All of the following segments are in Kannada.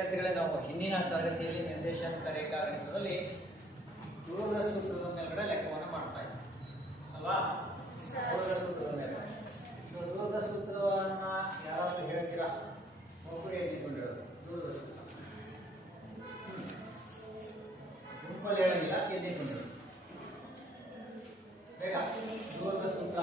ವಿದ್ಯಾರ್ಥಿಗಳೇ, ನಾವು ಹಿಂದಿನ ತರಗತಿಯಲ್ಲಿ ನಿರ್ದೇಶಾಂಕ ರೇಖಾಗಣಿತದಲ್ಲಿ ದೂರದ ಸೂತ್ರದ ಮೇಲ್ಗಡೆ ಲೆಕ್ಕವನ್ನು ಮಾಡ್ತಾ ಇದ್ದೀವಿ ಅಲ್ವಾ? ದೂರದ ಸೂತ್ರದ ಮೇಲೆ ದೂರದ ಸೂತ್ರವನ್ನ ಯಾರಾದ್ರೂ ಹೇಳ್ತೀರಾ? ಒಬ್ಬರು ಎದ್ದಿಕೊಂಡಿರೋದು ದೂರದ ಸೂತ್ರ ಗುಂಪಲ್ಲಿ ಹೇಳಂಗಿಲ್ಲ, ಎದ್ದಿಕೊಂಡಿರೋದು ಬೇಗ. ದೂರದ ಸೂತ್ರ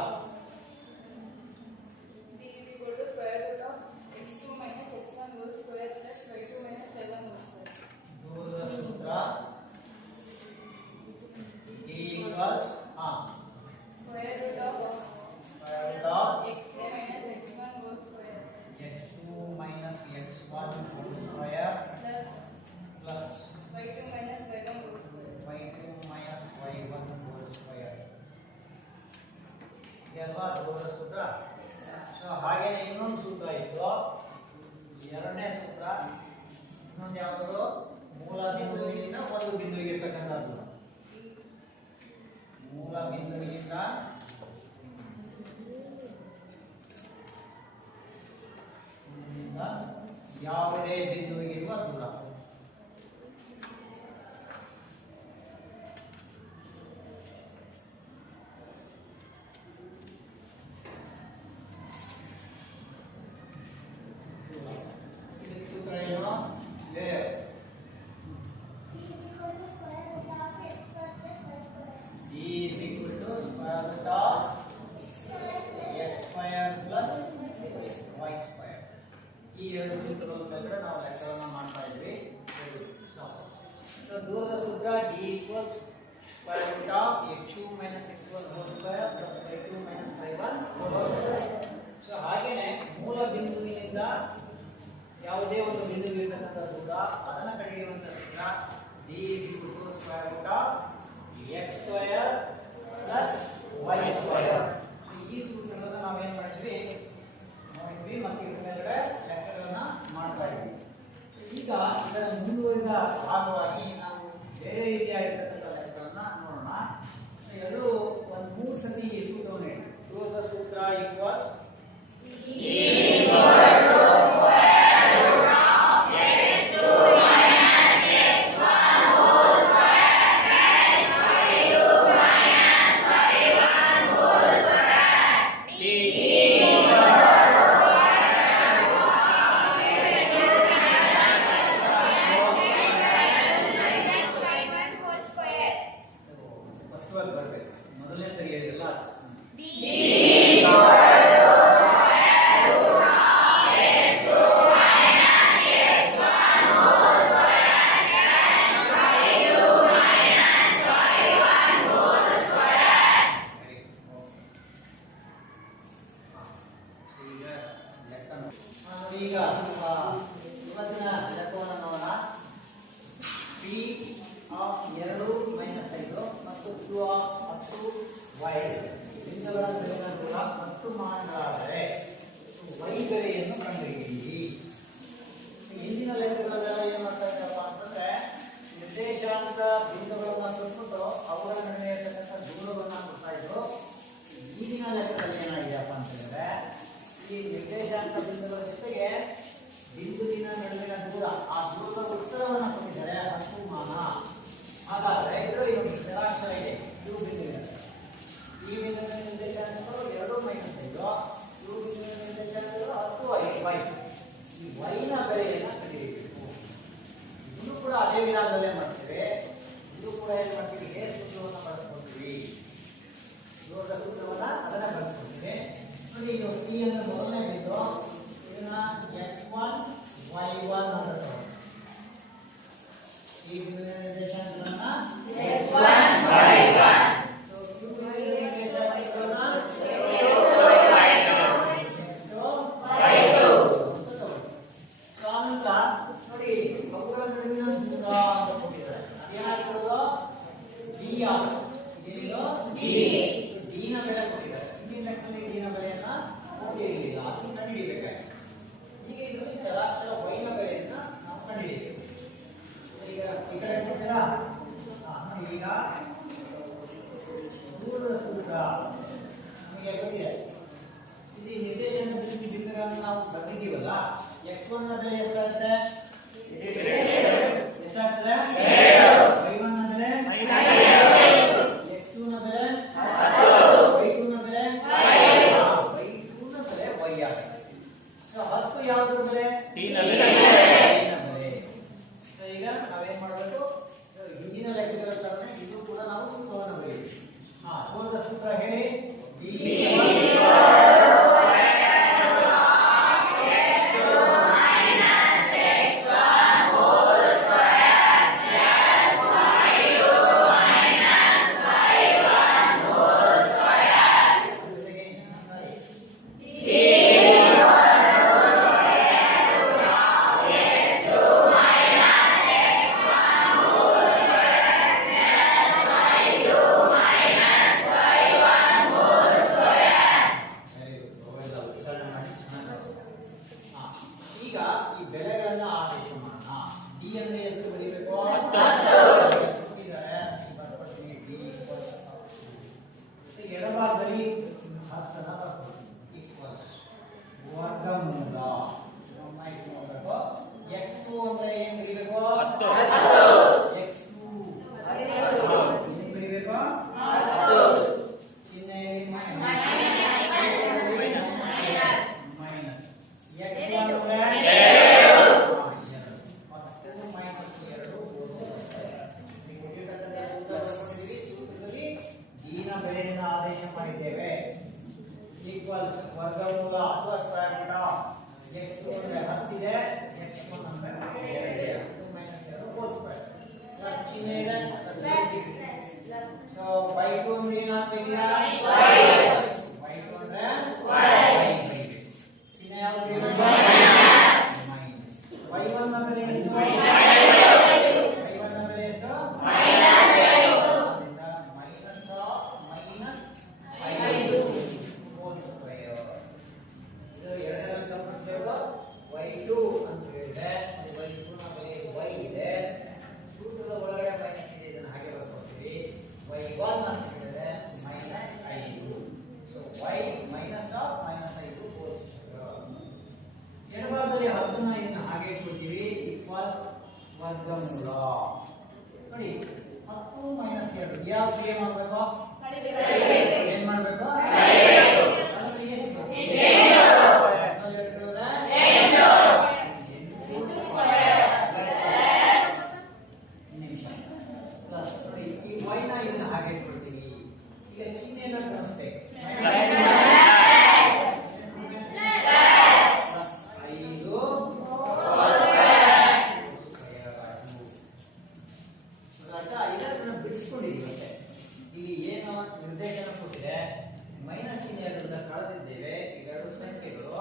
ದೂರದ ಸೂತ್ರ. ಹಾಗೇನೆ ಇನ್ನೊಂದು ಸೂತ್ರ ಇತ್ತು, ಎರಡನೇ ಸೂತ್ರ. ಇನ್ನೊಂದು ಯಾವುದು? ಮೂಲ ಬಿಂದುವಿನಿಂದ ಒಂದು ಬಿಂದುವಿಗೆ ಇರ್ತಕ್ಕಂಥದ್ದು. ಮೂಲ ಬಿಂದುವಿನಿಂದ ಯಾವುದೇ ಬಿಂದುವಿಗಿರುವ ದೂರ. ಈ ಎರಡು ಸೂತ್ರಗಳ ಮೇಲೆ ನಾವು ಲೆಕ್ಕವನ್ನು ಮಾಡ್ತಾ ಇದ್ವಿ. ದೂರದ ಸೂತ್ರ D equals square root of x2 minus x1 whole square plus y2 minus y1 whole square. So ಹಾಗೇನೆ ಮೂಲ ಬಿಂದುವಿನಿಂದ ಯಾವುದೇ ಒಂದು ಬಿಂದುವಿಗೆ ಇರತಕ್ಕಂಥ ದೂರ ಅದನ್ನು ಕಂಡುಹಿಡಿಯುವಂತ ಸೂತ್ರ D equals square root of x square plus y square. ಈ ಸೂತ್ರಗಳನ್ನು ನಾವೇನ್ ಮಾಡಿದ್ವಿ ನೋಡಿದ್ವಿ ಮತ್ತು ಇದ್ರ ಮೇಲೆ ಲೆಕ್ಕಗಳನ್ನ ಮಾಡ್ತಾ ಇದ್ವಿ. ಈಗ ಇದರ ಮುಂದುವರಿದ ಭಾಗವಾಗಿ ನಾವು ಬೇರೆ ರೀತಿಯಾಗಿರ್ತಕ್ಕಂಥ ಲೆಕ್ಕಗಳನ್ನ ನೋಡೋಣ. ಎಲ್ಲರೂ ಒಂದು 3 ಸತಿ ಈ ಸೂತ್ರವನ್ನು ಹೇಳಿ. ದೂರದ ಸೂತ್ರ ಈಕ್ವಲ್ಸ್ ಬರಬೇಕು. ಮೊದಲನೇ ಸರಿ ಹೇಳಿಲ್ಲ. ಈಗ ಇವತ್ತಿನ ಲೆಕ್ಕವನ್ನು ನೋಡೋಣ. P ಆಫ್ 2 ಮೈನಸ್ 5 ಮತ್ತು Q ಆಫ್ 2 y ಬಿಂದುಗಳ ನಡುವಿನ ದೂರ ಮತ್ತು ಮಾನಗಳಾದರೆ y ಬೆಲೆಯನ್ನು ಕಂಡುಹಿಡಿಯಿರಿ. ಹಿಂದಿನ ಲೆಕ್ಕಗಳೆಲ್ಲ ಏನು ಮಾಡ್ತಾ ಇದ್ದಪ್ಪ ಅಂತಂದ್ರೆ ನಿರ್ದೇಶಾಂಕ ಬಿಂದುಗಳನ್ನ ಕೊಟ್ಬಿಟ್ಟು ಅವುಗಳ ನಡುವೆ ಇರತಕ್ಕಂಥ ದೂರವನ್ನು ಕೊಡ್ತಾ ಇದ್ರು. ಈಗಿನ ಲೆಕ್ಕದಲ್ಲಿ ಏನಾಗಿದೆಯಪ್ಪ ಅಂತಂದ್ರೆ ಈ ನಿರ್ದೇಶಾಂಕ ಬಿಂದುಗಳ ಜೊತೆಗೆ ಬಿಂದುವಿನ ನಡುವಿನ ದೂರ, ಆ ದೂರದ ಉತ್ತರವನ್ನು ಕೊಟ್ಟಿದ್ದಾರೆ, ಅಷ್ಟು ಮಾನ. ಹಾಗಾದ್ರೆ ಇದರಲ್ಲಿ ಸ್ಥಿರಾಕ್ಷರ ಇದೆ, Q ಬಿಂದುವಿನ ಈ ಬಿಂದುವಿನ ನಿರ್ದೇಶಾಂಕಗಳು 2 ಮೈನಸ್ 5, Q ಬಿಂದುವಿನ ನಿರ್ದೇಶಾಂಕಗಳು 10 y. ಈ y ನ ಬೆಲೆಯನ್ನು ಕಂಡುಹಿಡಿಯಬೇಕು. ಇದನ್ನು ಕೂಡ ಅದೇ ವಿಧಾನದಲ್ಲೇ ಮಾಡ್ತೀವಿ. ಇದು ಕೂಡ ಏನ್ ಮಾಡ್ತೀವಿ? ಎ ಸೂತ್ರವನ್ನು ಬಳಸ್ಕೊಳ್ತೀವಿ. ದೂರದ ಸೂತ್ರವನ್ನ ಅದನ್ನ ಬಳಸ್ಕೊಳ್ತೀವಿ. ನೋಡಿ, ಇದು P ಅನ್ನು ಮೊದಲನೇ ಬಿಂದು, ಇದನ್ನ x1 y1 ಅಂತ ತಗೊಳ್ಳಿ. ಬೆಲೆಗಳನ್ನ ಆದೇಶ ಮಾಡೋಣ. ಡಿ ಅಂದ್ರೆ ಎಷ್ಟು ಬರೀಬೇಕು? ಎಡಭಾಗದಲ್ಲಿ 10 ಈಕ್ವಲ್ಸ್ ವರ್ಗಮೂಲ. x2 ಅಂದ್ರೆ ಏನ್ ಬರೀಬೇಕು? 10. x2 ಏನ್ ಬರೀಬೇಕು? 10. ಚಿಹ್ನೆ ಮೈನಸ್. x1 ಅಂದ್ರೆ 2 ಮತ್ತೊಂದು ಮೈನಸ್ 2 ನೀವು ಕೊಟ್ಟಿರ್ತಕ್ಕಂಥ ಸೂತ್ರದಲ್ಲಿ ನ ಬೆಲೆಯನ್ನು ಆದೇಶ ಮಾಡಿದ್ದೇವೆ. ಈಕ್ವಲ್ಸ್ ವರ್ಗಮೂಲ ಅಥವಾ ಸ್ಕ್ವೇರ್ ರೂಟ್ ಆಫ್ x2 ಅಂದ್ರೆ 10 ಇದೆ, x1 ಅಂದ್ರೆ 2 2 ಹೋಲ್ ಸ್ಕ್ವೇರ್ ಪ್ಲಸ್ ಚಿಹ್ನೆ ಇದೆ. ಸೊ y2 ಅಂದ್ರೆ ಏನಾಗ್ತಿದೆಯಾ? y2 ಅಂದ್ರೆ ಚಿಹ್ನೆ ಯಾವುದು? y1 ಅಂದ್ರೆ ಎಷ್ಟು? y1 ಅಂದ್ರೆ ಎಷ್ಟು? y2 ಅಂತ ಹೇಳಿದ್ರೆ y2 ನ ಬೆಲೆ y ಇದೆ, ಸೂತ್ರದ ಒಳಗಡೆ ಮೈನಸ್ ಇದೆ, ಇದನ್ನ ಹಾಗೆ ಬರ್ಕೊಳ್ತೀವಿ. y1 ಅಂತ ಹೇಳಿದ್ರೆ -5. So y -5 whole square. ಎಡಭಾಗದಲ್ಲಿ 10 ನ ಇದನ್ನ ಹಾಗೆ ಇಟ್ಕೊಳ್ತೀವಿ. ಈಕ್ವಲ್ಸ್ ವರ್ಗಮೂಲ. ನೋಡಿ 10 - 2 ಯಾವ್ದು ಏನ್ ಮಾಡಬೇಕು? ಏನ್ ಮಾಡಬೇಕು? ಈಗ ಚಿಹ್ನೆಯನ್ನು ಗಮನಿಸಬೇಕು. 5 ಬಿಡಿಸ್ಕೊಂಡಿದ್ದೀವಿ. ಮತ್ತೆ ಇಲ್ಲಿ ಏನು ನಿರ್ದೇಶನ ಕೊಟ್ಟಿದೆ? ಮೈನಸ್ ಚಿಹ್ನೆಯನ್ನು ಕಳೆದಿದ್ದೇವೆ. ಇವೆರಡು ಸಂಖ್ಯೆಗಳು.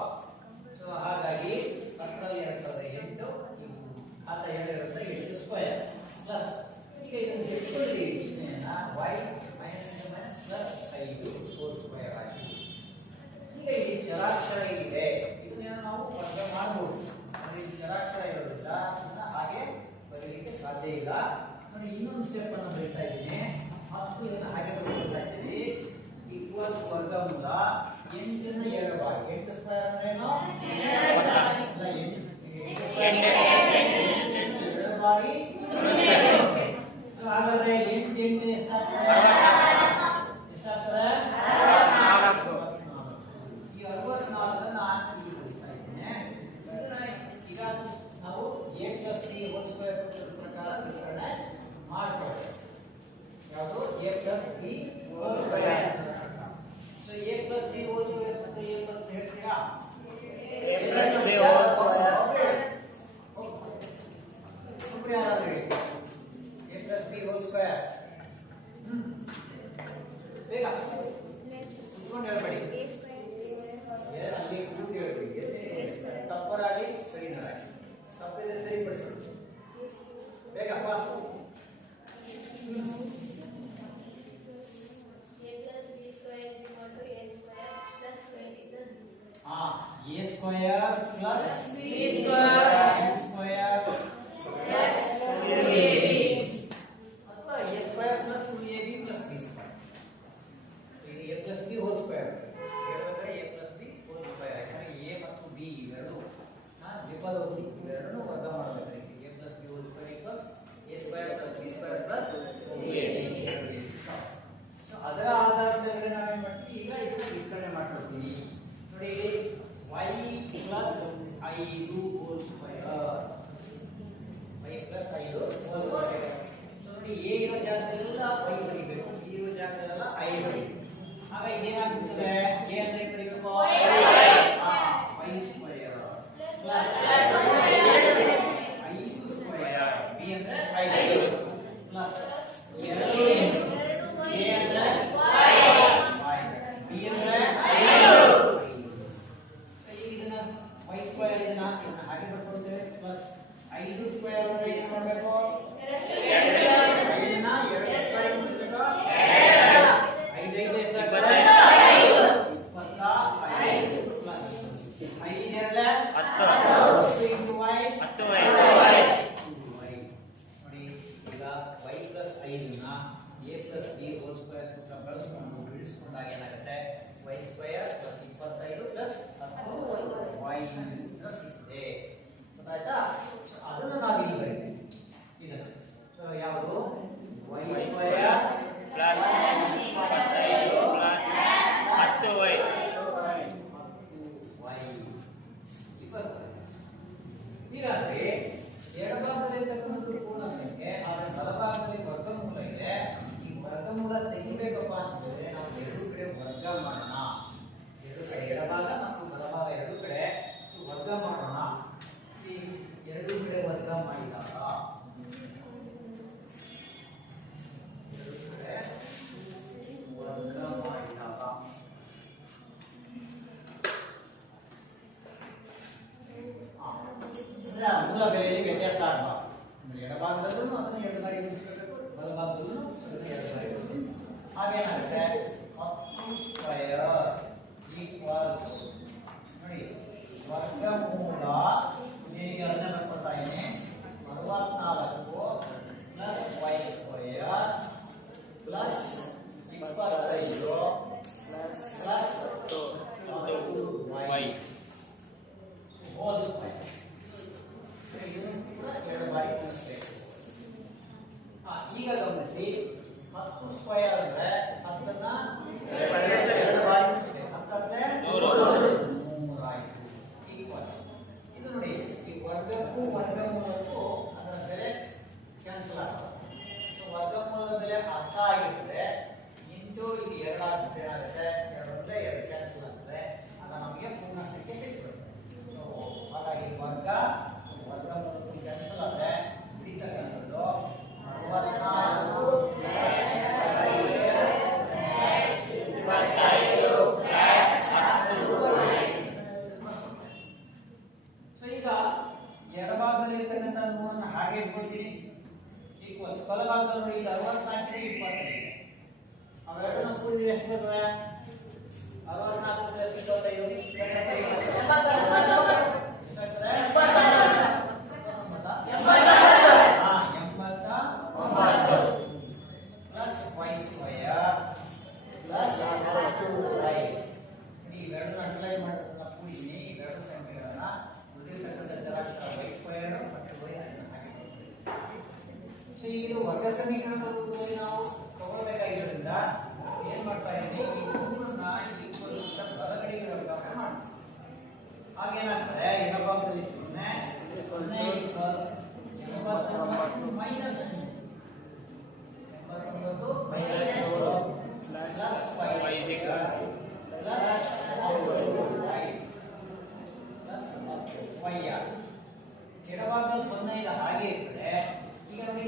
ಸೊ ಹಾಗಾಗಿ 10 8 ಸ್ಕ್ವೇರ್ ಪ್ಲಸ್ ಈಗ ಇದನ್ನು ಬಿಡಿಸ್ಕೊಂಡಿದ್ದೀವಿ ಚಿಹ್ನೆಯನ್ನ y ಪ್ಲಸ್ 5 ಹೋಲ್ ಸ್ಕ್ವೇರ್ ಆಗಿ. ಈಗ ಇಲ್ಲಿ ಚರಾಕ್ಷರ ಇದೆ, ಇದನ್ನ ನಾವು ವರ್ಗ ಮಾಡಬಹುದು. ಅಂದ್ರೆ ಇಲ್ಲಿ ಚರಾಕ್ಷರ ಇರೋದ್ರಿಂದ ಅದನ್ನ ಹಾಗೆ ಬರೀಲಿಕ್ಕೆ ಸಾಧ್ಯ ಇಲ್ಲ. ನೋಡಿ ಇನ್ನೊಂದು ಸ್ಟೆಪ್ ಅನ್ನು ಬರೀತಾ ಇದ್ದೀನಿ. 10 ಇದನ್ನ ಹಾಗೆ ಬರೀತಾ ಇದ್ದೀವಿ. ಈಕ್ವಲ್ಸ್ ವರ್ಗಮೂಲ 8 ನ 2 ಭಾಗ. 8 ಸ್ಕ್ವೇರ್ ಅಂದ್ರೆ ಏನು? 2 ಬಾರಿ. ಹಾಗಾದ್ರೆ 8 ಎಷ್ಟಾಗ್ತದೆ? ಈ 64 ಇಲ್ಲಿ ಬರೀತಾ ಇದ್ದೇನೆ. ಈಗ ನಾವು a plus b whole square ಪ್ರಕಾರ ವಿಸ್ತರಣೆ ಮಾಡ್ಕೊಳ್ಳೋಣ. ಯಾವುದು? a plus b whole square. So a plus b whole square ಅಂತ ಏನು ಅಂತ ಹೇಳ್ತೀರಾ? a plus b whole square. ಒಬ್ಬರು ಯಾರಾದ್ರೂ ಹೇಳಿ a plus b whole square. ಬೇಗ ಕುತ್ಕೊಂಡು ಹೇಳ್ಬೇಡಿ. ಅಲ್ಲಿ ಕೂತು ಹೇಳ್ಬೇಡಿ. ತಪ್ಪರಾಗಿ ಸರಿನಾಗಿ ತಪ್ಪಿದ್ರೆ ಸರಿಪಡಿಸ್ಕೊಳ್ಳಿ. ಬೇಗ fast. a square plus b square square plus 2ab ಅಥವಾ a square plus 2ab plus b square. ಇದು a plus b whole square. ಹೇಳಿದ್ರೆ a plus b whole square. ಯಾಕಂದ್ರೆ a ಮತ್ತು b ಇವೆರಡು ವಿಪರೀತ ಇವೆರಡನ್ನು ವರ್ಗ ಮಾಡಬೇಕು. a plus b whole square equals a square plus b square plus 2ab. So ಅದರ ಆಧಾರದ ಮೇಲೆ ನಾವು ಏನು ಮಾಡ್ತೀವಿ? ಈಗ ಇದನ್ನ ವಿಸ್ತರಣೆ ಮಾಡ್ಕೊಳ್ತೀವಿ. ನೋಡಿ y plus 5 whole square. y plus 5 whole square. So ನೋಡಿ a ಇರೋ ಜಾಗದಲ್ಲೆಲ್ಲ y ಬರೀಬೇಕು, b ಇರೋ ಜಾಗದಲ್ಲೆಲ್ಲ i ಬರೀಬೇಕು. ಆಗ ಇದೇನಾಗ್ತದೆ? a ಅಂದ್ರೆ ಬರೀಬೇಕು y square plus 5 square, b ಅಂದ್ರೆ 5 ಪ್ಲಸ್ 2 a ಅಂದ್ರೆ y, b ಅಂದ್ರೆ 5. y ಸ್ಕ್ವೇರ್ ಇದನ್ನ ಹಾಗೆ ಬರ್ಕೊಳ್ತೇವೆ. ಪ್ಲಸ್ 5 ಸ್ಕ್ವೇರ್ ಅಂದ್ರೆ ಏನು ಮಾಡಬೇಕು? 5ನ 2 ಸ್ಕ್ವೇರ್ ಮಾಡಿಸಬೇಕು. 5 5 ಎಷ್ಟಾಗ್ತದೆ? 25 plus 5 2 10 10 into y y square plus 25 plus 10 y ಅಂತ ಸಿಕ್ಕಿದೆ. ಗೊತ್ತಾಯ್ತಾ? ಅದನ್ನ ನಾವು ಇಲ್ಲಿ ಬರೀತೀವಿ. ಇದನ್ನ ಸೊ ಯಾವುದು y square plus 25 plus 10y ಹೀಗಾಗಿ ಎಡಭಾಗದಲ್ಲಿರ್ತಕ್ಕಂಥದ್ದು ಪೂರ್ಣ ಸಂಖ್ಯೆ, ಆದರೆ ಬಲಭಾಗದಲ್ಲಿ ವರ್ಗಮೂಲ ಇದೆ. ಈ ವರ್ಗಮೂಲ ತೆಗಿಬೇಕಪ್ಪ ಅಂತಂದ್ರೆ ನಾವು ಎರಡು ಕಡೆ ವರ್ಗ ಮಾಡೋಣ. ಎರಡು ಕಡೆ ಎಡಭಾಗ ಮತ್ತು ಬಲಭಾಗ ಎರಡು ಕಡೆ ವರ್ಗ ಮಾಡೋಣ. ಈ ಎರಡು ಕಡೆ ವರ್ಗ ಮಾಡಿದಾಗ ಮೂಲ ಬೆಲೆಯಲ್ಲಿ ವ್ಯತ್ಯಾಸ ಆಗಬಾರ್ದು. ಅಂದ್ರೆ ಎಡಭಾಗದಲ್ಲೂ ಅದನ್ನು ಎರಡು ಬಾರಿ ಗುಣಿಸಬೇಕು, ಬಲಭಾಗದಲ್ಲೂ ಅದನ್ನು ಎರಡು ಬಾರಿ ಗುಣಿಸಬೇಕು. ಹಾಗೇನಾಗುತ್ತೆ 10 ಸ್ಕ್ವೇರ್ ಈಕ್ವಲ್ಸ್ ನೋಡಿ ವರ್ಗಮೂಲ ಹೀಗೆ ಅದನ್ನ ಬರ್ಕೊಳ್ತಾ ಇದ್ದೀನಿ 64 plus y square plus 25 plus 10y whole square. ಎರಡು ಬಾರಿ ಗುಣಿಸಬೇಕು. ಈಗ ಗಮನಿಸಿ 10 ಸ್ಕ್ವೇರ್ ಅಂದ್ರೆ 10ನ್ನ ಎರಡು ಬಾರಿ ಗುಣಿಸಬೇಕು. 100 ಆಯಿತು ಈಕ್ವಲ್. ಇದು ನೋಡಿ ಈ ವರ್ಗಕ್ಕೂ ವರ್ಗಮೂಲಕ್ಕೂ ಅದರ ಬೆಲೆ ಕ್ಯಾನ್ಸಲ್ ಆಗುತ್ತೆ. ಸೊ ವರ್ಗಮೂಲದ ಬೆಲೆ 10 ಆಗಿರ್ತದೆ ಇಂಟು ಇದು 2 ಆಗುತ್ತೆ. ಏನಾಗುತ್ತೆ 2 ಒಂದೇ 2 ಕ್ಯಾನ್ಸಲ್ ಆಗುತ್ತೆ. ಆಗ ನಮಗೆ ಪೂರ್ಣ ಸಂಖ್ಯೆ ಸಿಗ್ತದೆ. ಸೊ ಹಾಗಾಗಿ ವರ್ಗಮೂಲಕ್ಕೂ ಕ್ಯಾನ್ಸಲ್ ಆದರೆ ಉಳಿತಕ್ಕಂಥದ್ದು 64 ಸೊ ಈಗ ಎಡಭಾಗದಲ್ಲಿರ್ತಕ್ಕಂಥ ನೋಡನ್ನು ಹಾಗೆ ಇಟ್ಕೊಳ್ತೀನಿ ಈಕ್ವಲ್ಸ್ ಬಲಭಾಗದಲ್ಲಿ ನೋಡಿ ಈಗ 64 ಇದೆ 25 ಅವೆರಡನ್ನ ಕೂಡಿದ್ರೆ ಎಷ್ಟು ಬರ್ತದೆ? 64 ಪ್ಲಸ್ 25 ಎಷ್ಟಾಗ್ತದೆ? 89 plus y square plus 10y. ಇವೆರಡನ್ನ ಅಂಡರ್ಲೈನ್ ಮಾಡೋದನ್ನ ಕೂಡಿದ್ದೀನಿ. ಇವೆರಡು ಸಂಖ್ಯೆಗಳನ್ನ ಉಳಿದಿರ್ತಕ್ಕಂಥ ಚರಾಕ್ಷರ y ಸ್ಕ್ವೇರ್ ಮತ್ತು y ಅನ್ನು ಹಾಕಿದ್ದೀವಿ. ಸೊ ಈಗ ಇದು ವರ್ಗ ಸಮೀಕರಣದ ರೂಪದಲ್ಲಿ ನಾವು ತಗೊಳ್ಬೇಕಾಗಿರೋದ್ರಿಂದ ಏನ್ ಮಾಡ್ತಾ ಇದ್ದೀನಿ, ಈ ಮೂರನ್ನ ಈಕ್ವಲ್ ಅಂತ ಬಲಗಡೆಗೆ ವರ್ಗ ಮಾಡ್ತೀವಿ. ಹಾಗೇನಾಗ್ತದೆ ಎಡಭಾಗದಲ್ಲಿ 0 ಈಕ್ವಲ್ 89 ಮೈನಸ್ 89 ಮೈನಸ್ 5 ಎಡಭಾಗದಲ್ಲಿ 0 ಇದೆ ಹಾಗೆ ಇರ್ತದೆ. ಈಗ ನೋಡಿ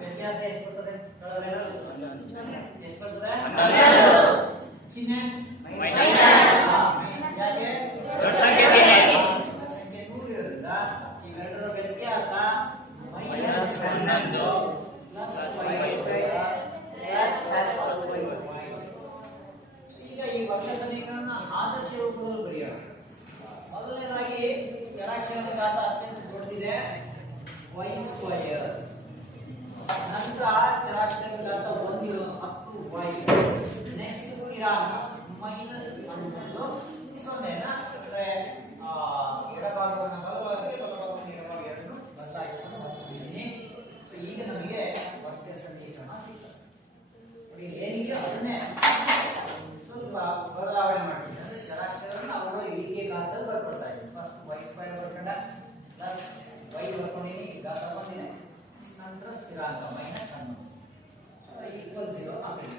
ವ್ಯತ್ಯಾಸ ಎಷ್ಟು ಬರ್ತದೆ? ಎಷ್ಟು ಬರ್ತದೆ? ಚಿಹ್ನೆ ಯಾಕೆ ದೊಡ್ಡ ಸಂಖ್ಯೆ ಚಿಹ್ನೆ ಸಂಖ್ಯೆ 100 ಇರೋದ್ರಿಂದ ಇವೆರಡರ ವ್ಯತ್ಯಾಸ -11 ಈಗ ಈ ವರ್ಗ ಸಮೀಕರಣ ಆದರ್ಶ ರೂಪದಲ್ಲಿ ಬರೆಯೋಣ. ಮೊದಲನೇದಾಗಿ ಚರಾಕ್ಷರದ ಘಾತ ಅತ್ಯಂತ ದೊಡ್ಡದಿದೆ y ಸ್ಕ್ವೇರ್. ನಂತರ ಚರಾಕ್ಷರದ ಘಾತ 1 ಇರೋ 10y. ನೆಕ್ಸ್ಟ್ ಸ್ಥಿರಾಂಕ -11 0ನ ಅಂದ್ರೆ ಎಡಭಾಗವನ್ನು ಬಲಭಾಗಕ್ಕೆ ಬಲಭಾಗವನ್ನು ಎಡಭಾಗ ಎರಡನ್ನು ಬದಲಾಯಿಸಿಕೊಂಡು ಬರ್ತಿದ್ದೀನಿ. ಸೊ ಈಗ ನಮಗೆ ವರ್ಗ ಸಮೀಕರಣ ಸಿಗ್ತದೆ. ನೋಡಿ ಏನಿದೆ ಅದನ್ನೇ ಸ್ವಲ್ಪ ಬದಲಾವಣೆ ಮಾಡ್ತೀನಿ. ಅಂದ್ರೆ ಚರಾಕ್ಷರವನ್ನು ಅವುಗಳ ಹೀಗೆ ಘಾತದಲ್ಲಿ ಬರ್ಕೊಳ್ತಾ ಇದ್ದೀನಿ. ಫಸ್ಟ್ y ಸ್ಕ್ವೇರ್ ಬರ್ಕೊಂಡ ಪ್ಲಸ್ y ಬರ್ಕೊಂಡಿದ್ದೀನಿ, ಘಾತ ಬಂದಿದೆ, ನಂತರ ಸ್ಥಿರಾಂಕ -11 ಈಕ್ವಲ್ 0 ಹಾಕಿದ್ದೀನಿ.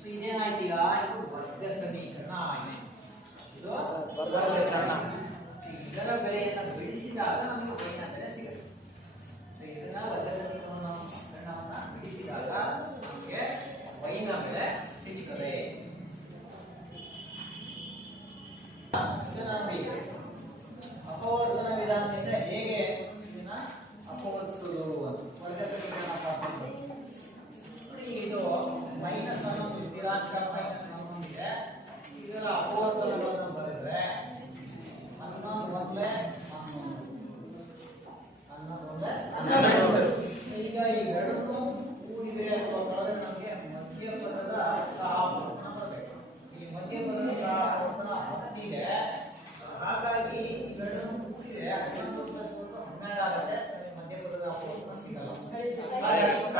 ಸೊ ಇದೇನಾಯ್ತು ಈಗ? ಇದು ವರ್ಗ ಸಮೀಕರಣ ಆಗಿದೆ. ಇದು ವರ್ಗ ಸಮೀಕರಣ. ಇದರ ಬೆಲೆಯನ್ನು ಬಿಡಿಸಿದಾಗ ನಮಗೆ y ನ ಬೆಲೆ ಸಿಗುತ್ತೆ. ಸೊ ಇದನ್ನ ವರ್ಗ ಸಮೀಕರಣವನ್ನು ಬಿಡಿಸಿದಾಗ ನಮಗೆ y ನ ಬೆಲೆ ಸಿಗುತ್ತದೆ. ಇದನ್ನ ನೋಡಿ ಅಪವರ್ತನ ವಿಧಾನದಿಂದ ಹೇಗೆ ಇದನ್ನ ಅಪವರ್ತಿಸುವುದು ಅಂತ ವರ್ಗ ಸಮೀಕರಣ ಪಾಠ ನೋಡಿ. ಇದು -11 ಸ್ಥಿರಾಂಕ -11 ಇದೆ. ಇದರ ಅಪವರ್ತನ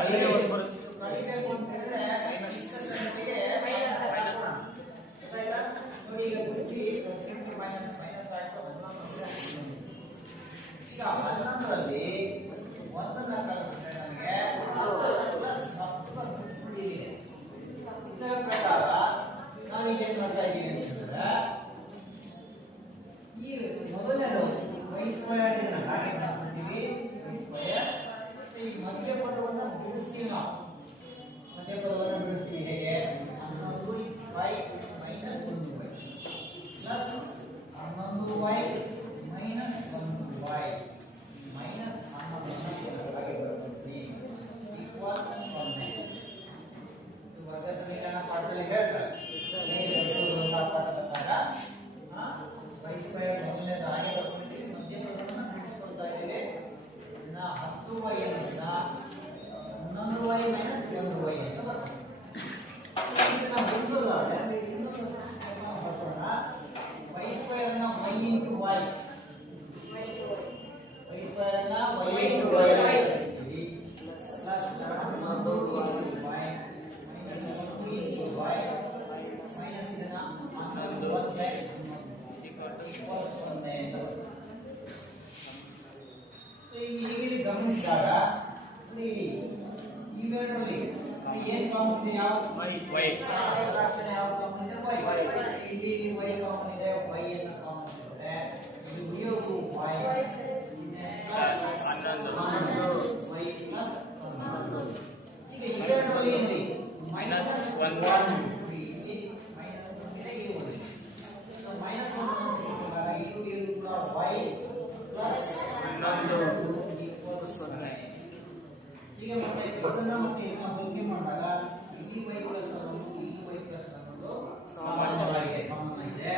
ಕಡಿಬೇಕು ಅಂತ ಹೇಳಿದ್ರೆ ಸಂಖ್ಯೆಗೆ ಮೈನಸ್ ಹಾಕೋಣ. ಗೊತ್ತಾಯ್ತಾ? ನೋಡಿ ಈಗ ಗುಣಿಸಿ ಮೈನಸ್ ಮೈನಸ್ ಆಯ್ತು 11. ಈಗ 11ರಲ್ಲಿ ಒಂದನ್ನ ಕಳೆದ್ರೆ ನಮಗೆ ಪ್ಲಸ್ 10 ಉಳಿದಿದೆ. ಇದರ ಪ್ರಕಾರ ನಾವೀಗ ಏನ್ ಮಾಡ್ತಾ ಇದ್ದೀವಿ ಅಂತಂದ್ರೆ ಈ ಮೊದಲನೇದು y ಸ್ಕ್ವೇರ್ ಇದನ್ನ ಹಾಗೆ ಮಾಡ್ತೀವಿ. y ಸ್ಕ್ವೇರ್ ಈ ಮಧ್ಯ ಪದವನ್ನು ಬಿಡಿಸ್ತೀವಿ ನಾವು. ಮಧ್ಯ ಪದವನ್ನು ಬಿಡಿಸ್ತೀವಿ ಹೇಗೆ? 11y minus 1y plus 11y minus 1y minus 11 ಹಾಗೆ ಬರ್ತೀವಿ ಈಕ್ವಲ್ಸ್ 0. ಇದು ವರ್ಗ ಸಮೀಕರಣ ಪಾಠದಲ್ಲಿ ಹೇಳ್ತಾರೆ. y ಸ್ಕ್ವೇರ್ ಮೊದಲನೇದು ಹಾಗೆ ಬರ್ಕೊಂಡಿದ್ದೀವಿ, ಮಧ್ಯ ಪದವನ್ನು ಬಿಡಿಸ್ಕೊಳ್ತಾ ಇದ್ದೀವಿ. ಇನ್ನ 10y ಅನ್ನೋದನ್ನ 11y ಮೈನಸ್ 1y ಅಂತ ಬರ್ತದೆ. ನಾವು ಬಿಡಿಸೋದಾದ್ರೆ ಇನ್ನೊಂದು ಸಮೀಕರಣ ಬರ್ಕೋಣ. y ಸ್ಕ್ವೇರ್ ಅನ್ನ y ಇಂಟು y ಸ್ಕ್ವೇರ್ ಅನ್ನ y ಇಂಟು y ಹಾಕ್ತೀವಿ plus 11 into y minus 10 into y minus ಇದನ್ನ 11 ಈಕ್ವಲ್ಸ್ 0 ಅಂತ ಬರ್ತದೆ. ಇಲ್ಲಿ ಗಮನಿಸಿದಾಗ ಇವೆರಡರಲ್ಲಿ ಏನ್ ಕಾಮನ್ ಇದೆ? ಯಾವ ಫ್ರಾಕ್ಷನ್ ಯಾವ ಕಾಮನ್ ಇದೆ? y. ಇಲ್ಲಿ y ಕಾಮನ್ ಇದೆ, y ಅನ್ನು ಕಾಮನ್ ಇದ್ರೆ ಇಲ್ಲಿ ಉಳಿಯೋದು y ಪ್ಲಸ್ 11 y ಪ್ಲಸ್ 11. ಈಗ ಇವೆರಡರಲ್ಲಿ ಏನ್ರಿ? ಮೈನಸ್ 1 ಇಲ್ಲಿ ಮೈನಸ್ 1 ಇದೆ, ಇಲ್ಲಿ 1 ಇದೆ. ಸೊ ಮೈನಸ್ 1 ಇದು ಕೂಡ y ಪ್ಲಸ್ 11 ಈಕ್ವಲ್ಸ್ 0. ಈಗ ಮತ್ತೆ ಇದನ್ನ ಮತ್ತೆ ನಾವು ಹೋಲಿಕೆ ಮಾಡಿದಾಗ ಇಲ್ಲಿ y ಪ್ಲಸ್ 11 ಇಲ್ಲಿ y ಪ್ಲಸ್ 11 ಸಮಾನವಾಗಿದೆ, ಕಾಮನ್ ಆಗಿದೆ.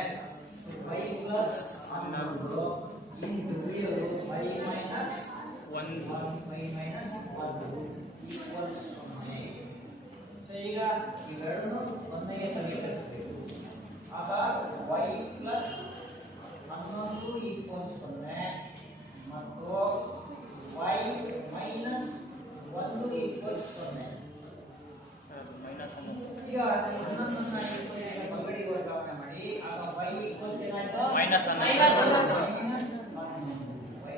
y ಪ್ಲಸ್ 11 ಇಂಟು ಉಳಿಯೋದು y minus 1 y minus 1 equals 0. So ಈಗ ಇವೆರಡನ್ನು 0ಗೆ ಸಮೀಕರಿಸಬೇಕು. ಆಗ y ಪ್ಲಸ್ 11 ಈಕ್ವಲ್ಸ್ 0 ಮತ್ತು y ಮೈನಸ್ 1 ಈಕ್ವಲ್ಸ್ 0. ಈಗ ಇನ್ನೊಂದನ್ನ ಬಗಡಿಗೆ ವರ್ಗಾವಣೆ ಮಾಡಿ. ಆಗ y ಈಕ್ವಲ್ಸ್ ಏನಾಯ್ತು? ಮೈನಸ್ 1. y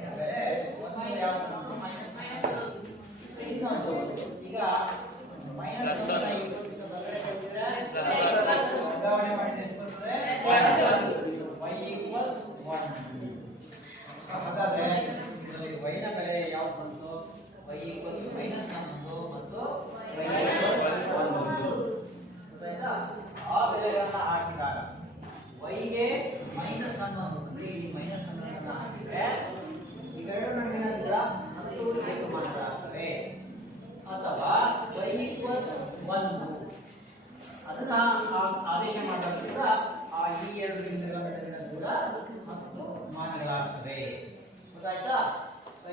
ನ ಬೆಲೆ 1 ಯಾವುದು? ಮೈನಸ್ 1. ಇನ್ನೊಂದು ಈಗ ಮೈನಸ್ 1 ಈಕ್ವಲ್ಸ್ ವರ್ಗಾವಣೆ ಮಾಡಿದ್ರೆ ಎಷ್ಟು ಬರ್ತದೆ? y equals 1. ಹಾಗಾದ್ರೆ ಇದರಲ್ಲಿ y ನ ಬೆಲೆ ಯಾವುದು ಬಂತು? y ಈಕ್ವಲ್ಸ್ ಮೈನಸ್ 11 ಮತ್ತು y ಈಕ್ವಲ್ಸ್ 1. ಗೊತ್ತಾಯ್ತಾ? ಆ ಬೆಲೆಗಳನ್ನ ಹಾಕಿದಾಗ y ಗೆ ಮೈನಸ್ 11 ಅಂದ್ರೆ ಈ ಮೈನಸ್ 11 ಅನ್ನು ಹಾಕಿದ್ರೆ ಇವೆರಡು ನಡುವಿನ ದೂರ 10 ಏಕಮಾತ್ರ ಆಗ್ತವೆ. ಅಥವಾ y ಈಕ್ವಲ್ಸ್ 1 ಅದನ್ನ ಆದೇಶ ಮಾಡೋದ್ರಿಂದ ಈ ಎರಡು ಬಿಂದುಗಳ ನಡುವಿನ ದೂರ 10 ಮಾನಗಳಾಗ್ತವೆ. ಗೊತ್ತಾಯ್ತಾ?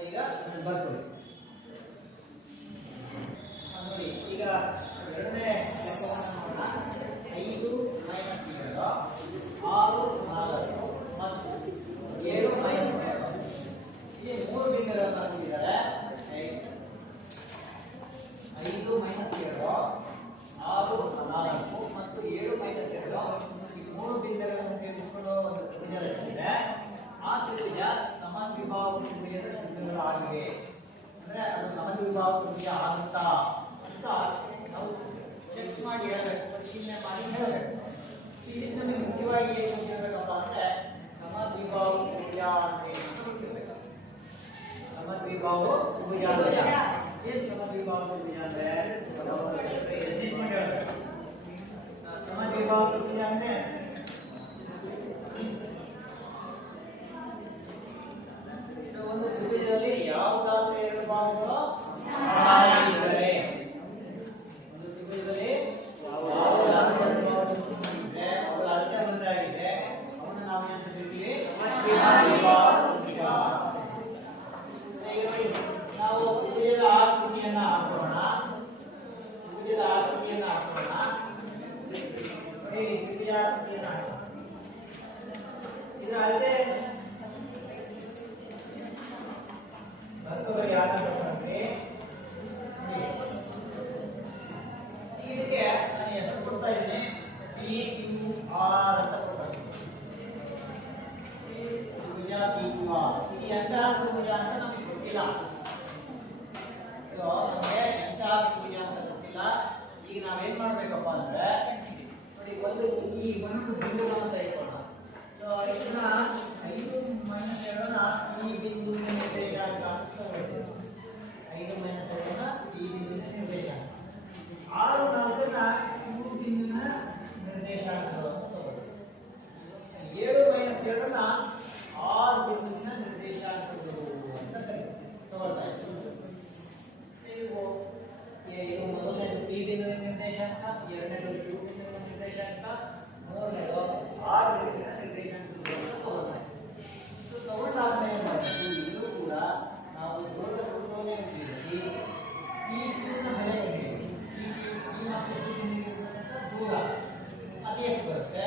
ಈಗ ಬರ್ಕೊಳ್ಳಿ. ನೋಡಿ ಈಗ ಎರಡನೇ ಲೆಕ್ಕವನ್ನು ನೋಡೋಣ. 5 ಮೈನಸ್ 2 6 4 ಮತ್ತು 7 ಮೈನಸ್ 2 ಈ ಮೂರು ಬಿಂದುಗಳನ್ನು ಹಾಕಿದ್ದಾರೆ. 5 ಮೈನಸ್ 2 6 4 ಮತ್ತು 7 ಮೈನಸ್ 2 ಈ ಮೂರು ಬಿಂದುಗಳನ್ನು ಉಪಯೋಗಿಸಿಕೊಂಡು ಒಂದು ತ್ರಿಭುಜ ರಚಿಸಿದೆ. ಆ ತ್ರಿಭುಜ ಸಮದ್ವಿಭಾವ ತ್ರಿಭುಜದ ಬಿಂದುಗಳು ಆಗಿವೆ. ಅಂದ್ರೆ ಅದು ಸಮದ್ವಿಭಾವ ತ್ರಿಭುಜ ಆಗುತ್ತಾ ಅಂತ ನಾವು ಚೆಕ್ ಮಾಡಿ ಹೇಳಬೇಕು, ಪರಿಶೀಲನೆ ಮಾಡಿ ಹೇಳಬೇಕು. ಇಲ್ಲಿ ನಮಗೆ ಮುಖ್ಯವಾಗಿ ಏನು ಗೊತ್ತಿರಬೇಕಪ್ಪ ಅಂದ್ರೆ ಸಮದ್ವಿಭಾವ ತ್ರಿಭುಜ ಅಂತ ಗೊತ್ತಿರಬೇಕು. ಸಮದ್ವಿಭಾವ ತ್ರಿಭುಜ ಏನು? ಸಮದ್ವಿಭಾವ ತ್ರಿಭುಜ ಅಂದ್ರೆ ಸಮದ್ವಿಭಾವ ತ್ರಿಭುಜ ಅಂದ್ರೆ ಒಂದು ತ್ರಿಭುಜದಲ್ಲಿ ಯಾವುದಾದ್ರೂ ಎರಡು ಭಾಗಗಳು ಸಮಾನವಾಗಿದ್ದರೆ, ಒಂದು ತ್ರಿಭುಜದಲ್ಲಿ ಯಾವುದಾದ್ರೂ ಎರಡು ಭಾಗಗಳು ಇದ್ದರೆ ಅವುಗಳ ಅರ್ಥ ಒಂದಾಗಿದೆ, ಅವನ್ನ ನಾವು ಏನು ಕರೀತೀವಿ? ಸಮದ್ವಿಭಾವ ತ್ರಿಭುಜ. ನಾವು ತ್ರಿಭುಜದ ಆಕೃತಿಯನ್ನ ಹಾಕೋಣ. ತ್ರಿಭುಜದ ಆಕೃತಿಯನ್ನ ಹಾಕೋಣ. ನೋಡಿ ತ್ರಿಭುಜ ಗೊತ್ತಿಲ್ಲ. ಇದು ನಮಗೆ ಎಂತಹ ತ್ರಿಭುಜ ಅಂತ ಗೊತ್ತಿಲ್ಲ. ಈಗ ನಾವೇನ್ ಮಾಡ್ಬೇಕಪ್ಪ ಅಂದ್ರೆ ನೋಡಿ, ಈ ಒಂದು ಬಿಂದುಗಳನ್ನು ತೆಗೆದುಕೊಳ್ಳೋಣ. ಇದನ್ನ 5 ಮೈನಸ್ 2ನ ಈ ಬಿಂದುವಿನ ನಿರ್ದೇಶಾಂಕ ಅಂತ ತಗೊಳ್ತೀವಿ. 5 ಮೈನಸ್ 2ನ ಈ ಬಿಂದುವಿನ ನಿರ್ದೇಶಾಂಕ, 6 4ನ ಈ ಬಿಂದುವಿನ ನಿರ್ದೇಶಾಂಕಗಳು ಅಂತ ತಗೊಳ್ತೀವಿ. 7 ಮೈನಸ್ 2ನ 6 ಬಿಂದುವಿನ ನಿರ್ದೇಶಾಂಕಗಳು ಅಂತ ತಗೊಳ್ತಾ ಇದ್ದೀವಿ. ಇದು ಮೊದಲನೇದು ಪಿ ಬಿಂದುವಿನ ನಿರ್ದೇಶಾಂಕ, ಎರಡನೇದು ಕ್ಯೂ ಬಿಂದುವಿನ ನಿರ್ದೇಶಾಂಕ, ಮೂರನೇದು ಆರ್ ಬಿಂದುವಿನ ನಿರ್ದೇಶಾಂಕಗಳನ್ನು ತಗೊಳ್ತಾ ಇದ್ದೀವಿ. ಇದು ತಗೊಂಡಾದ್ಮೇಲೆ ಇದು ಕೂಡ ನಾವು ದೊಡ್ಡ ಸೂತ್ರವನ್ನು ಉಪಯೋಗಿಸಿ ಪಿ ಕ್ಯೂನ ಬೆಲೆ ಕಂಡುಹಿಡಿಯಬೇಕು. ಪಿ ಮತ್ತು ದೂರ ಅದು ಎಷ್ಟು ಬರುತ್ತೆ,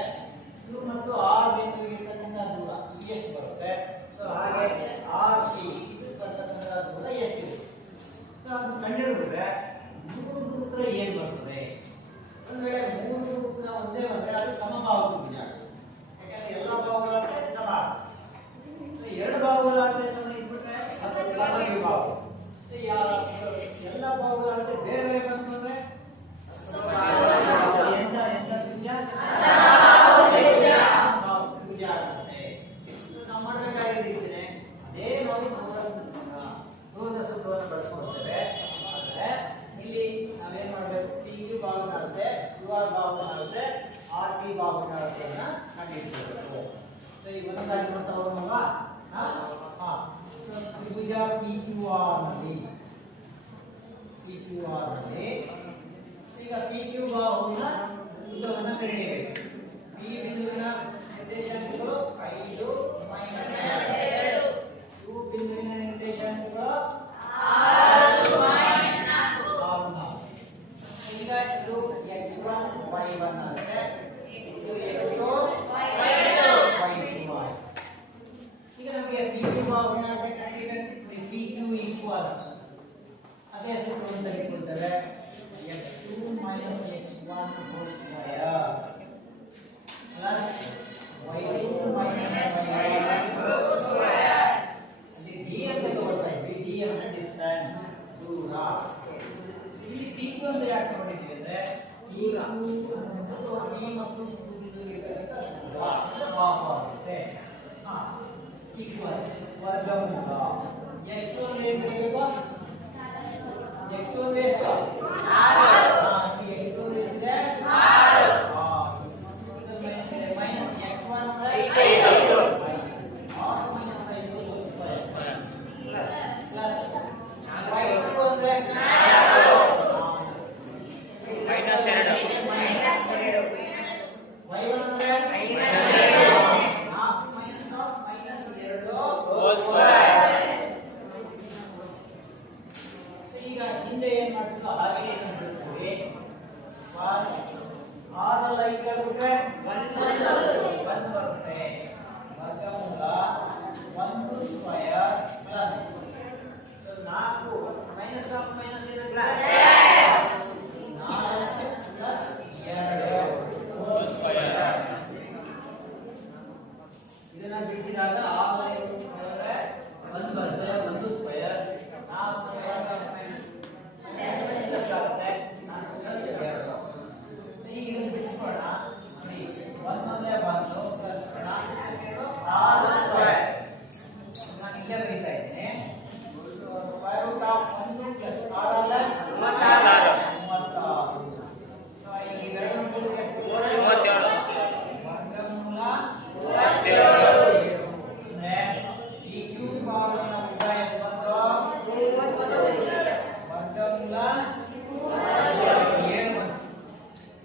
ಕ್ಯೂ ಮತ್ತು ಆರ್ ಬಿಂದುವಿಗಿಂತ ದೂರ ಇದು ಎಷ್ಟು ಬರುತ್ತೆ. ಹಾಗೆ ಆರ್ ಸಿ ಇದು ಬರ್ತಕ್ಕಂಥ ದೂರ ಎಷ್ಟಿದೆ ಅದನ್ನು ಕಂಡುಹಿಡಿದ್ರೆ ಮೂರು ಸೂತ್ರ ಏನ್ ಬರ್ತದೆ. ಒಂದ್ ವೇಳೆ ಮೂರು ಸೂತ್ರ ಒಂದೇ ಬಂದ್ರೆ ಅದು ಸಮಭಾವ ತ್ರಿಭುಜ. ಯಾಕಂದ್ರೆ ಎಲ್ಲ ಭಾವಗಳಾದ್ರೆ ಸಮ, ಎರಡು ಭಾವಗಳಾದ್ರೆ ಸಮ ಇದ್ಬಿಟ್ರೆ ಅದು ಸಮವಿಭಾವ. ಎಲ್ಲ ಭಾವಗಳಾದ್ರೆ ಬೇರೆ ಬೇರೆ ಬಂದ್ರೆ ತ್ರಿಭುಜ ಆಗುತ್ತೆ. ನಾವು ಮಾಡಬೇಕಾಗಿದ್ದೇನೆ ಅದೇ ನಾವು ದೂರದ ಸೂತ್ರವನ್ನು ಬಳಸ್ಕೊಳ್ತೇವೆ. ಅಂದ್ರೆ ಇಲ್ಲಿ ನಾವೇನ್ ಮಾಡಬೇಕು, ಪಿ ಕ್ಯೂ ಭಾವನಾಗುತ್ತೆ, ಕ್ಯೂ ಆರ್ ಭಾವನಾಗುತ್ತೆ, ಆರ್ ಪಿ ಭಾವನಾಗುತ್ತೆಯನ್ನ ಕಂಡುಹಿಡಿಯಬೇಕು. ಸೊ ಈ ಒಂದಾಗಿ ಮಾಡ್ತಾವಲ್ವಾ, ತ್ರಿಭುಜ ಪಿ ಕ್ಯೂ ಆರ್ ನಲ್ಲಿ ಈಗ ಪಿ ಕ್ಯೂ ಬಾಹುವಿನ ಉದ್ದವನ್ನು ಕಂಡುಹಿಡಿಯಬೇಕು. ಪಿ ಬಿಂದುವಿನ ನಿರ್ದೇಶಾಂಕಗಳು 5 ಮೈನಸ್ 2, ಕ್ಯೂ ಬಿಂದುವಿನ ನಿರ್ದೇಶಾಂಕಗಳು 6 ಮೈನಸ್ 4. ಈಗ ಇದು x1 y1 ಆಗುತ್ತೆ, ಇದು x2 y2 y2. ಈಗ ನಮಗೆ ಪಿ ಕ್ಯೂ ಬಾಹುವಿನ ಪಿ ಕ್ಯೂ ಈಕ್ವಲ್ಸ್ ಅದೇ ಸೂತ್ರವನ್ನು ತೆಗೆದುಕೊಳ್ತೇವೆ, x2 minus x1 whole square plus y2 minus y1 whole square. ಇಲ್ಲಿ d ಅಂತ ತಗೊಳ್ತಾ ಇದ್ವಿ, d ಅಂದ್ರೆ ಡಿಸ್ಟೆನ್ಸ್, ದೂರ. ಇಲ್ಲಿ p q ಅಂತ ಯಾಕೆ ತಗೊಂಡಿದ್ವಿ ಅಂದ್ರೆ p ಅನ್ನೋದು p ಮತ್ತು q ಬಿಂದುವಿಗಿಂತ ದೂರ ಈಕ್ವಲ್ ವರ್ಗಮೂಲ. x2 ಅಂದ್ರೆ ಏನು ಬರೀಬೇಕು, x2 ಅಂದ್ರೆ ಎಷ್ಟು, 6. x2 ಎಷ್ಟಿದೆ 6. ಇದು ಮೈನಸ್ x1 ಅಂದ್ರೆ 5. 6 minus 5 hole square plus y2 ಅಂದ್ರೆ ಮೈನಸ್ 2 y1 ಅಂದ್ರೆ 4 minus of minus 2 whole square. ಈಗ ಹಿಂದೆ ಏನ್ ಮಾಡಿದ್ರು ಹಾಗೆ ಕಂಡುಹಿಡಿದ್ವಿ. 6 ಲೈಕ್ ಆಗುತ್ತೆ 1 ಬರುತ್ತೆ, ವರ್ಗಮೂಲ 1 square plus 4 minus of minus ಏನಾಗುತ್ತೆ 4 ಪ್ಲಸ್ 2 ಹೋಲ್ ಸ್ಕ್ವೇರ್. ಇದನ್ನ ಬಿಡಿಸಿದಾಗ 6 ಲೈಕ್ ಒಳಗೆ 1 ಬರುತ್ತೆ, 1 ಸ್ಕ್ವೇರ್ 4 ಪ್ಲಸ್ ಆಗುತ್ತೆ 4 ಪ್ಲಸ್ 2. ಈಗ ಇದನ್ನು ಬಿಡಿಸ್ಕೊಳ್ಳೋಣ. ನೋಡಿ 1 ಒಂದೇ ಬಂದು ಪ್ಲಸ್ 4 6 ಸ್ಕ್ವೇರ್. ನಾನು ಇಲ್ಲೇ ಬರೀತಾ ಇದ್ದೀನಿ, ಸ್ಕ್ವೇರ್ ರೂಟ್ ಆಫ್ 1 ಪ್ಲಸ್ 6 ಅಲ್ಲ 36. ಈಗ ಇವೆರಡನ್ನು ಕೂಡಿದ್ರೆ ಎಷ್ಟು 37. ವರ್ಗಮೂಲ 37. ಅಂದ್ರೆ ಈ ಕ್ಯೂ ಭಾಗದ ಉದ್ದ ಎಷ್ಟು ಬಂತು, ವರ್ಗಮೂಲ 7 ಬಂತು.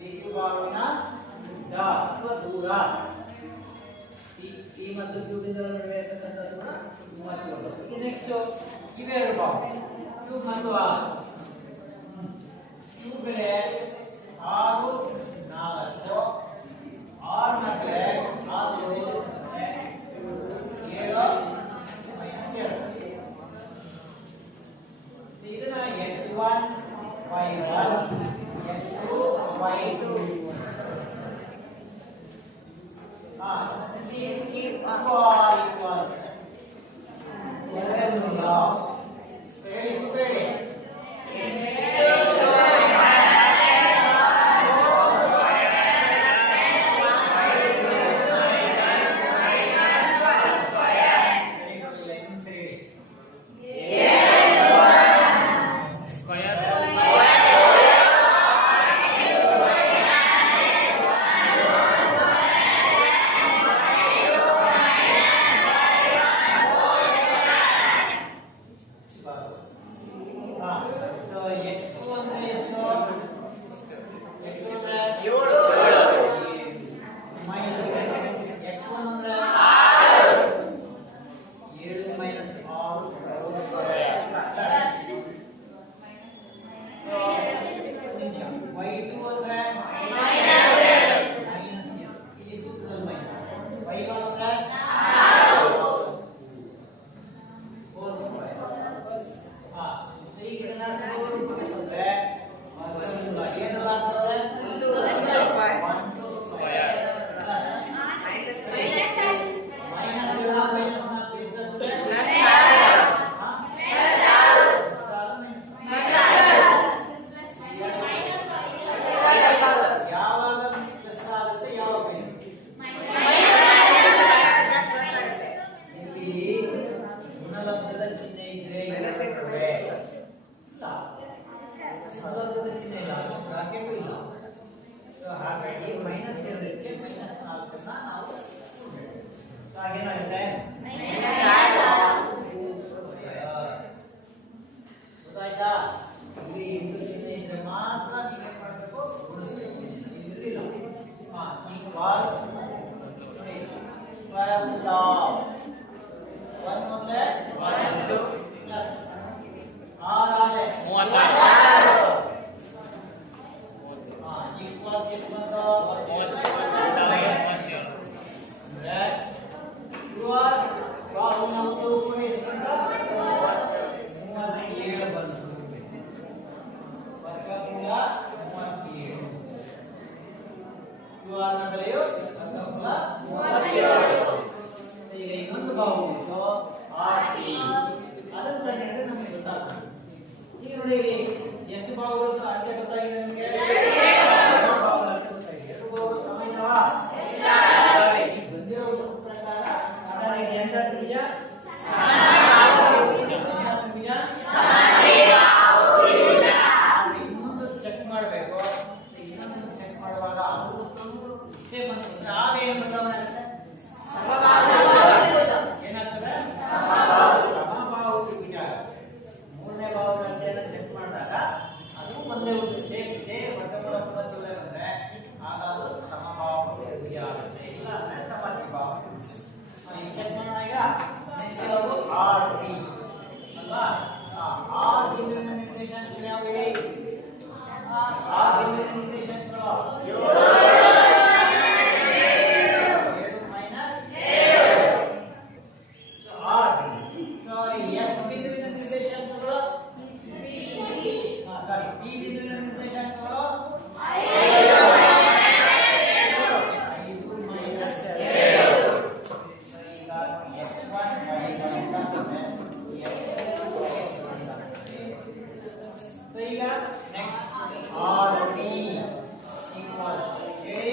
ಈ ಕ್ಯೂ ಭಾಗದ ಉದ್ದ ಅಥವಾ ದೂರ, ಪಿ ಮತ್ತು ಕ್ಯೂ ಬಿಂದುಗಳ ನಡುವೆ ಇರತಕ್ಕಂಥ ದೂರ 37. ಈಗ ನೆಕ್ಸ್ಟ್ ಇವೆರಡು ಭಾಗ ಕ್ಯೂ ಮತ್ತು ಆರ್. ಕ್ಯೂ ಬೆಲೆ 6 4, ಆರ್ ನ ಬೆಲೆ 6 ಬರುತ್ತೆ 7 ಮೈನಸ್ 2. ಇದನ್ನ x1 y1 x2 y2 ಇಲ್ಲಿ ವರ್ಗಮೂಲ ಸ್ಕ್ವೇರ್ ರೂಟ್ ಆಫ್ 1 ಒಂದೇ 1 ಪ್ಲಸ್ 6 ಆದೆ 36 ಈಕ್ವಲ್ಸ್ ಎಷ್ಟು ಬಂತು 37 ಯುವರ್ ಬಾಹುವಿನ ಉದ್ದವು ಕೂಡ ಎಷ್ಟು ಬಂತು 37 ಬಂತು ವರ್ಗಮೂಲ 37 ಯುವರ್ ನ ಬೆಲೆಯು ವರ್ಗಮೂಲ 37 ಈಗ ಇನ್ನೊಂದು ಬಾಹು ಇತ್ತು RT ಅದನ್ನು ಕಂಡುಹಿಡಿದ್ರೆ ನಮಗೆ ಗೊತ್ತಾಗ್ತದೆ ಈಗ ನೋಡಿ ಇಲ್ಲಿ ಎಷ್ಟು ಬಾಹುಗಳು ಅಂತ ಗೊತ್ತಾಗಿದೆ ನಿಮಗೆ ಎರಡು ಬಾಹುಗಳು ಅಷ್ಟೇ ಗೊತ್ತಾಗಿದೆ ಎರಡು ಬಾಹುಗಳು ಸಮಾನವಾ ಈ ಬಂದಿರೋ ಪ್ರಕಾರ ಆಧಾರ ಇದೆ ಅಂತ ತ್ರಿಭುಜ ಇನ್ನೊಂದು ಚೆಕ್ ಮಾಡಬೇಕು ಇನ್ನೊಂದು ಚೆಕ್ ಮಾಡುವಾಗ ಅದು ಇಷ್ಟೇ ಬಂತು ಆಗ ಏನ್ ಬದಲಾವಣೆ ಆಗುತ್ತೆ ಏನಾಗ್ತದೆ ಸಮಬಾಹು ತ್ರಿಭುಜ ಮೂರನೇ ಬಾಹು ಸಂಖ್ಯೆಯನ್ನು ಚೆಕ್ ಮಾಡಿದಾಗ ಅದು ಒಂದೇ ಒಂದು ಶೇಪ್ ಇದೆ ವರ್ಗಮೂಲ 37 ಬಂದ್ರೆ ಆಗ ಅದು ಸಮಬಾಹು ತ್ರಿಭುಜ ಆಗುತ್ತೆ ಇಲ್ಲ ಅಂದ್ರೆ ಸಮದ್ವಿಬಾಹು ಈಗ ಚೆಕ್ ಮಾಡೋಣ ಈಗ ನೆಕ್ಸ್ಟ್ ಯಾವುದು RT ಅಲ್ವಾ R ಬಿಂದುವಿನ ನಿರ್ದೇಶಾಂಕಗಳು ಯಾವುವು R ಬಿಂದುವಿನ ನಿರ್ದೇಶಾಂಕಗಳು 7 ಮೈನಸ್ 7 S ಬಿಂದುವಿನ ನಿರ್ದೇಶಾಂಕಗಳು ಸಾರಿ P ಬಿಂದುವಿನ ನಿರ್ದೇಶಾಂಕಗಳು 5 ಮೈನಸ್ 2 ಈಗ x1 y1 so ಈಗ next RT equals A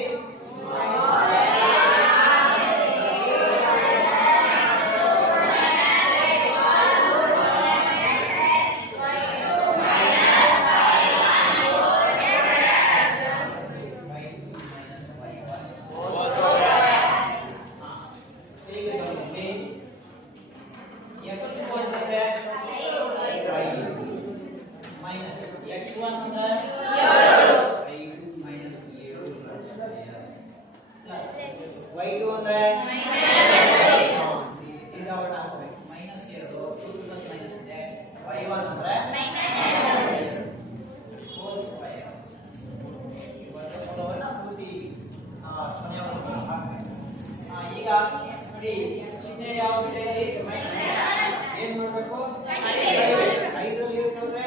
x1 ಅಂದ್ರೆ 5 ಮೈನಸ್ 7 ಪ್ಲಸ್ y2 ಅಂದ್ರೆ ಈಗ ಅವಟ ಹಾಕಬೇಕು ಮೈನಸ್ 2 ಪ್ಲಸ್ ಮೈನಸ್ ಇದೆ y1 ಅಂದ್ರೆ ಹೋಲ್ ಸ್ಕ್ವೇರ್ ಇವತ್ತು ಮೂಲವನ್ನ ಪೂರ್ತಿ ಕೊನೆಯವರೆಗೂ ಹಾಕಬೇಕು ಈಗ ನೋಡಿ ಚಿಹ್ನೆ ಯಾವುದು ಇದೆ ಮೈನಸ್ ಏನು ಮಾಡಬೇಕು 5 ರಲ್ಲಿ ಇರ್ತದೆ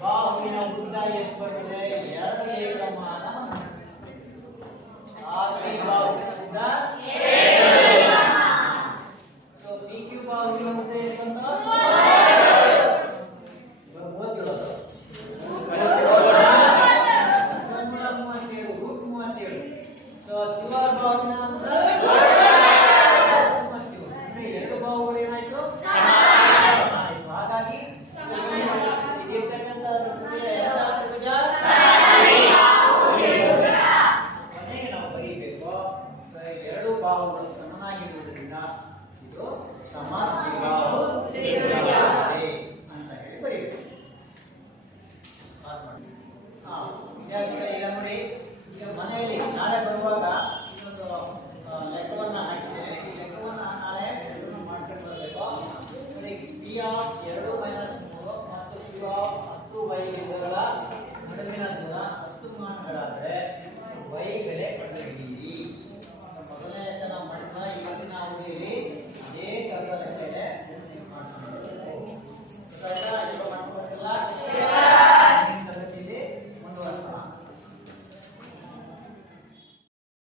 ಬಾಹುವಿನ ಉದ್ದ ಎಷ್ಟು ಬರ್ತದೆ 2 ಏಕಮಾನ RP ಬಾಹುವಿನ ಉದ್ದ so PQ ಬಾಹುವಿನ ಉದ್ದ ಎಷ್ಟು ಬಂತು so QR ಬಾಹುವಿನ ಉದ್ದ ಎರಡು ಬಾಹುಗಳು ಏನಾಯ್ತು ಹಾಗಾಗಿ ನಾವು ಬರೀಬೇಕು ಎರಡು ಬಾಹುಗಳು ಸಮನಾಗಿರುವುದರಿಂದ ಇದು ಸಮದ್ವಿಬಾಹು ತ್ರಿಭುಜ ಅಂತ ಹೇಳಿ ಬರೀಬೇಕು. ಈಗ ನೋಡಿ ಈಗ ಮನೆಯಲ್ಲಿ ನಾಳೆ ಬರುವಾಗ ಇನ್ನೊಂದು ಲೆಕ್ಕವನ್ನ ಹಾಕಿದ್ದೇನೆ. ಈ ಲೆಕ್ಕವನ್ನ ನಾಳೆ ಮಾಡ್ಕೊಂಡು ಬರಬೇಕು. ನೋಡಿ P ಆಫ್ 2 ಮೈನಸ್ 3 ಮತ್ತು Q ಆಫ್ 10y ಬಿಂದುಗಳ ನಡುವಿನ ದೂರ 10 ಮಾನಗಳಾದರೆ